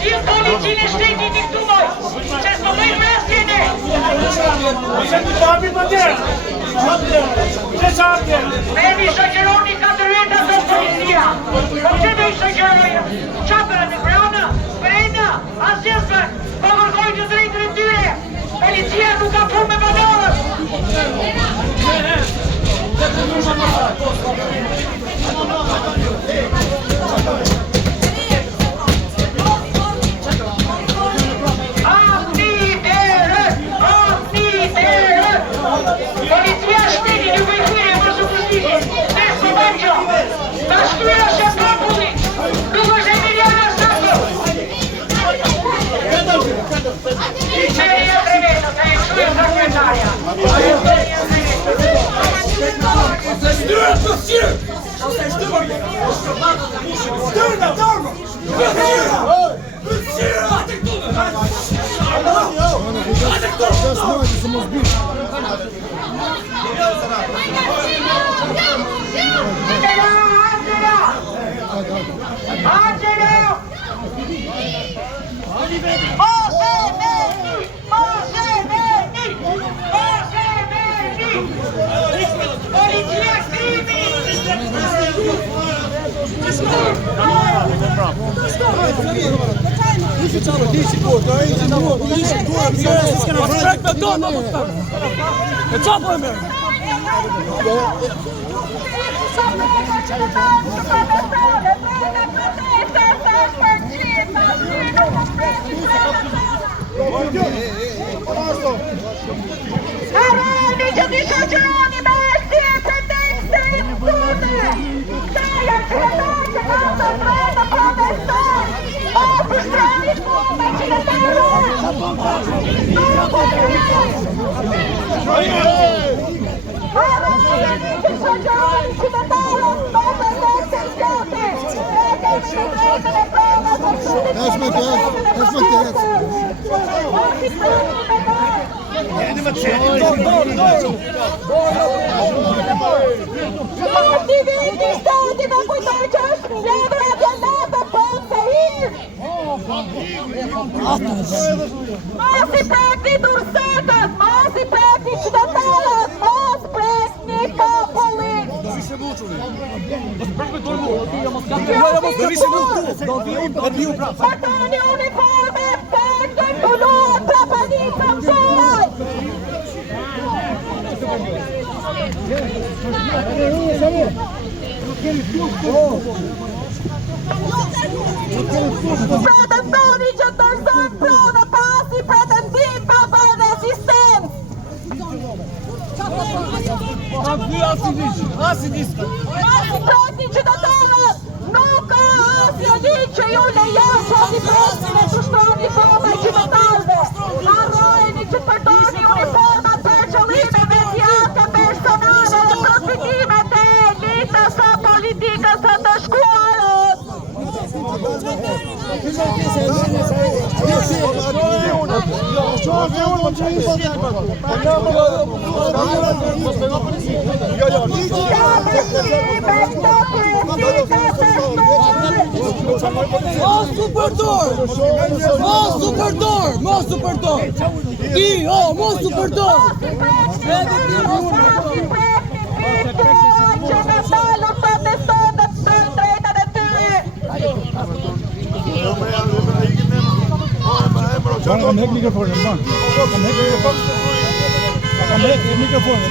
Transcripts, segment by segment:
Si policinë e shtetit i këtumoj, që së mëjnë vrasjene. Se të papi më tërë. Që qartë? Me mi shëqëroni 4 veta të policia. Po që me i shëqërojë? Qapërën e brana, brenda, asjesme, po vërgoj të drejtën e tyre. Policia nuk ka punë me banorës. Policia shteti nuk i kujre për supëstisje. Nesë Banqo, bashkëria Shqipërit, nuk është Emiliana Sako. Qeveria Treveto, ka e qërë sekretarja. Styrë të sirë! Styrë në dormë! Mos i prekni dursetët, mos i prekni qytetarët, mos prekni popullin. Përtoni uniforme, përtën kulluat prapanica më gjoj. Pretendoni që të rëzojnë pronë pasi pretendim pa bërë rezistencë. Masi prekni qytetarët, nuk ka asnjë ligj që ju lejon që si prekni me të shtroni forma qytetarëve. Harrojeni që të përdorni uniformat për qëllime mediate personale dhe përfitimet e elitës së politikës së të shkuarës. Mos u përdor! Ti, mos u përdor! Kam hek mikrofonin, ban. Kam hek mikrofonin.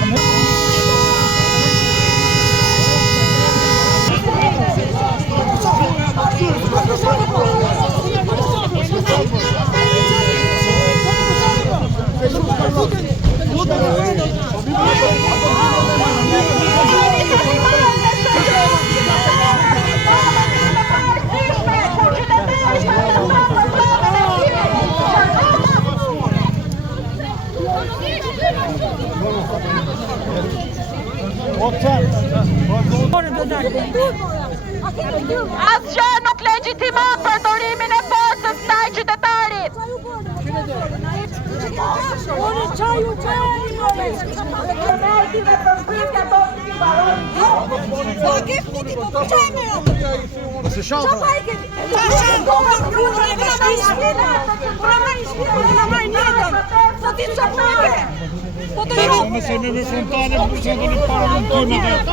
Asgjë nuk legjitimon përdorimin e forcës ndaj qytetarit. ti çfarë po e ke? Po të jo. Nëse me frontale, po të para në